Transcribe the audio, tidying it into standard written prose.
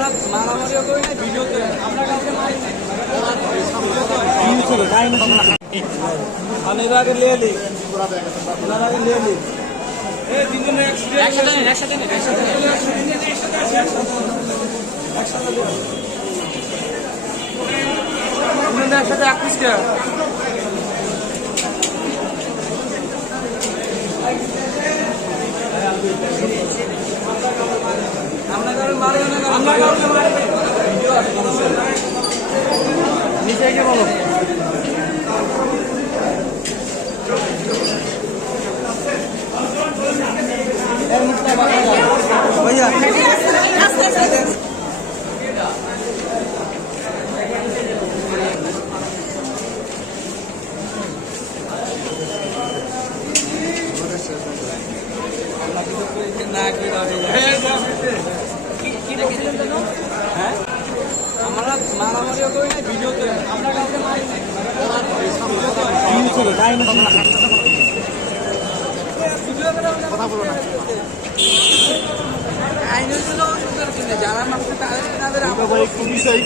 আমরা মারামারিও করি না, ভিডিওতে আমরা কাউকে মারি না। আমি এর আগে লিয়ে নি, এর আগে লিয়ে নি। এই তিনজনে একসাথে এক পিস কে আমরা কারণ মারি না, আমরা কাউকে মারি না। নিচে গিয়ে বলো भैया আমরা মারামারিও করি না, ভিডিওতে আমরা কাউকে মারি না। কথা বলো না, যারা মাত্র তাদের একটু বিষয়